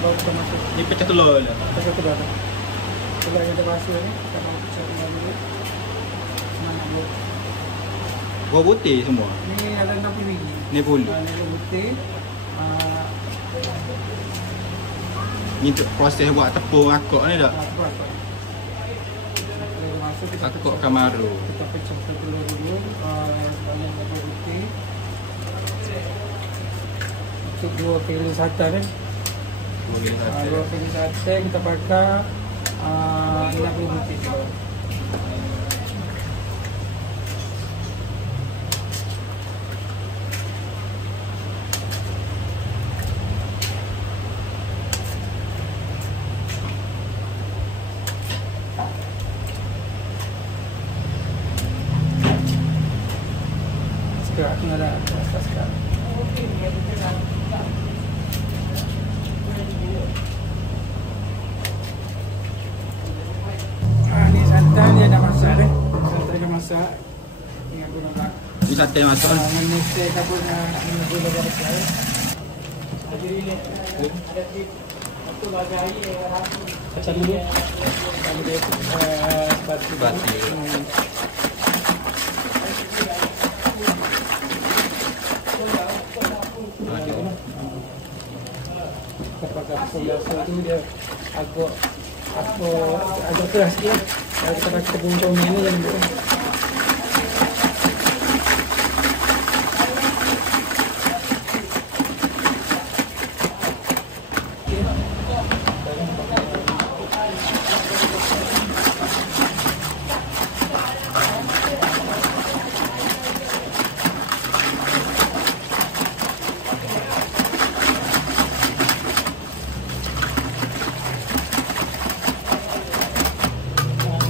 baru kita masuk. Ni pecah telur lah. Pecah telur dah. Telur yang ada rasa ni, kita mau pecah telur dulu. Semangat dulu. Buah putih semua. Ni ada 60 biji. Ni puluh. Ni putih. Ni untuk proses buat tepung akok ni tak? Akok Kamaru. Kita pecah telur dulu. Banyak buah putih. Masuk 2 kilo santan kan. 2 kilo santan kita pakai 60 putih dulu. Sekarang ni ada atas sekarang. Ni santan dia dah masak dah. Santan dah masak. Ni aku nak masak. Ni santai masuk. Ni saya aku nak gula garam saya. Jadi ni ada tip aku bagai kacang dulu. Kami dia batu. Pakai biasa tu dia agak keras dia. Kalau kita pakai tepung comel ni yang bukan.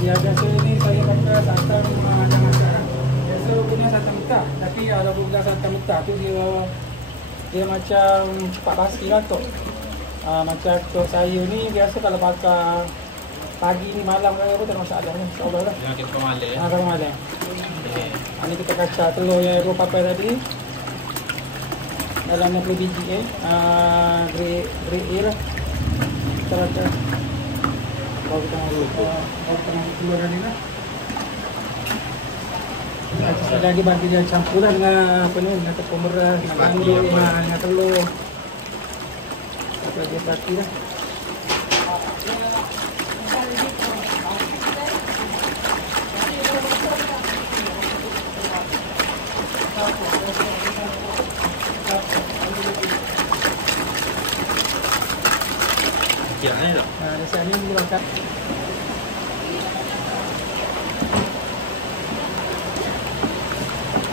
Ya, biasa ni saya pakai santan yang masak. Biasa punya santan mentah. Tapi kalau bukan santan mentah tu dia macam cepat basi lah tu. Macam kok sayur ni biasa kalau pakai pagi ni malam ke apa tak ada masalah ni. InsyaAllah lah. Yang kita malam. Kalau malam. Ini kita kacau telur yang Euro pakai tadi. Dalam 60 biji grade A lah. Kita kacau. Baru kita masuk telur ni lah. Sekali lagi bantu dia campur lah dengan apa ni, dengan tepung beras, dengan gandum, dengan telur. Kita dia pati lah. Ya, ni tak? Di sini kita makan.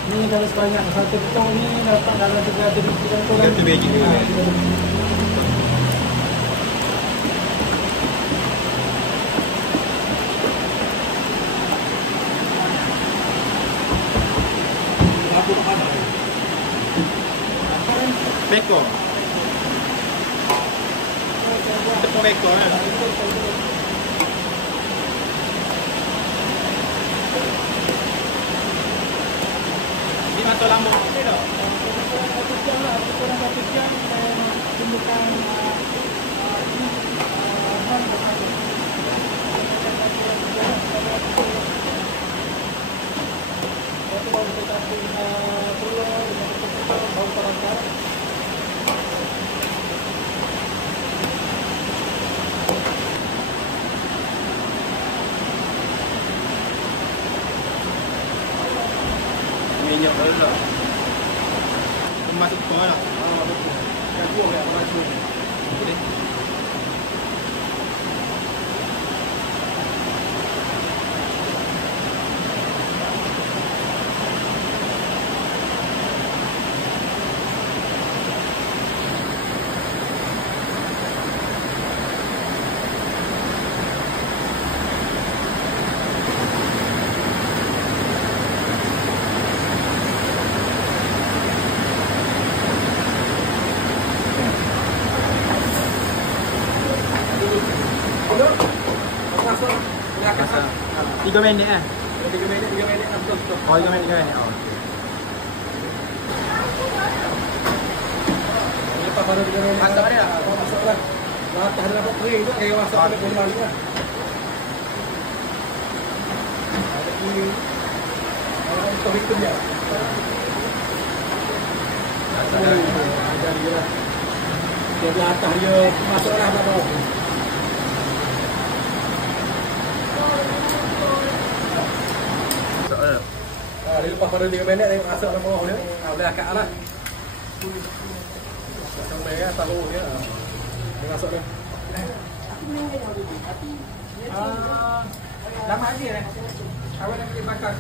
Ni kalau sebanyak satu potong ni dapat dalam 300 biji dan kurang. 300 biji. Aku tak ada. Beko. Tepung beko kan? Ni mata lambung okey tak? Kurang 1 jam tumbuhkan minyak lah. Masuk kau lah. yang buah yang masuk. Okey. Masuk. 3 minit eh? 3 minit betul. Oh, 3 minit. Oh, okey. Lepas baru 3 minit. Masak dia? Masuklah. Atas ada dapat kering tu, saya masak pada kurma ni lah. Ada kuning. Ada untuk hitam dia. Jadi lah. Dia belah atas dia masuklah kat bawah. Dia lepas pada 3 minit dia masuk dalam bawah dia. Boleh akak lah. Sampai ya tahu dia. Dia masuk dia. Lama lagi kan? Awak nak pergi bakar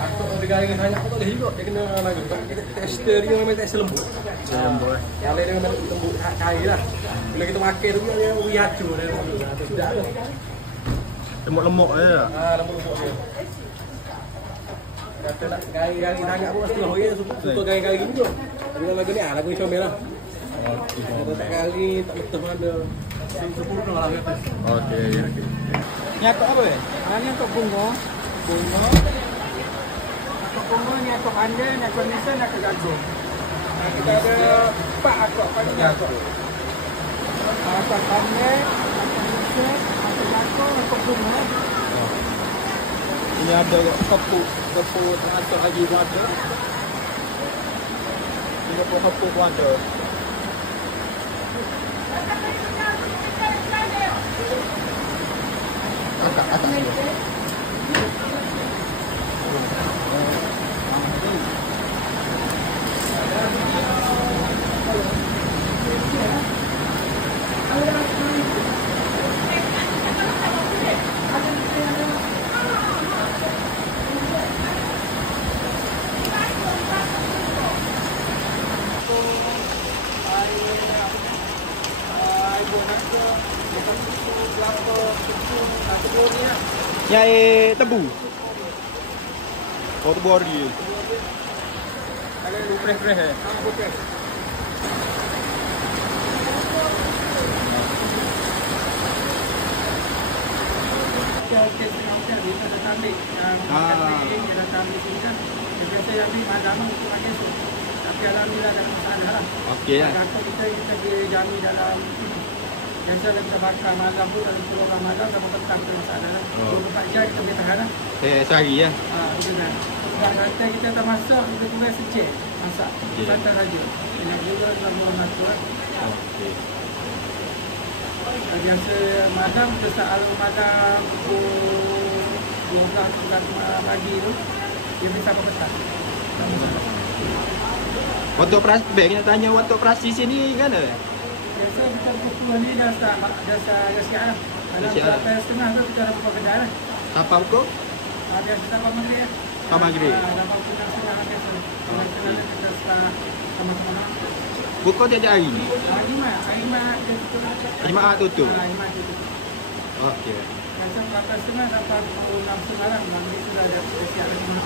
Atuk dia garing banyak pun tak boleh juga. Dia kena lagi. Tekstur dia memang tekstur lembut. Lembut. Yang lain dia memang lembut cair lah. Bila kita makan tu dia uri hacur dia. Tidak tu. Lemuk-lemuk je lah. Lembut-lembut dia. Kata nak garing-garing sangat pun setengah orang suka garing-garing juga. Tapi kalau lagu ni lagu ni comel lah. Kalau tak garing tak betul mana. Sempurna lah kata. Okey. Ni atuk apa eh? Ini untuk bunga. Bunga. Untuk bunga ni untuk anda, ni untuk nisa, ni untuk jagung. Kita ada 4 atuk. Pada jagung. Atuk anda, atuk nisa, atuk jagung, untuk bunga. Ini ada kepuk termasuk lagi pun ada. Ini kepuk pun ada. Atas dia. Yang tebu. Oh, tebu ori. Kalau Fresh eh. putih. Okey, kita dah ambil. Kita dah ambil sini kan. Biasa ambil malam untuk makan tu. Tapi alhamdulillah dalam masalah lah. Okey lah. Kita jamin dalam biasa kita bakar malam pun dalam 10 Ramadan sampai petang tu masalah lah. 24 jam kita boleh tahan lah. Sehari ya. Betul kan. Sebab kata kita tak masak, kita boleh secik masak. Santai saja. Yang juga dalam masak lah. Okey. Biasa malam kita start malam pukul 12 pagi tu dia bisa sampai petang. Waktu operasi, kita tanya waktu operasi sini kan ada? Biasa kita pukul ni dah siap lah. Dalam sampai setengah tu kita dah buka kedai lah. Sampai pukul? Biasa sampai maghrib lah. Sampai maghrib? Sampai pukul setengah biasa. Kalau setengah kita start sama-sama. Pukul tiap hari ni? Hari Jumaat tutup? Hari Jumaat tutup. Okey. Biasa 4.30 sampai pukul 6 malam. Maghrib sudah ada siap semua.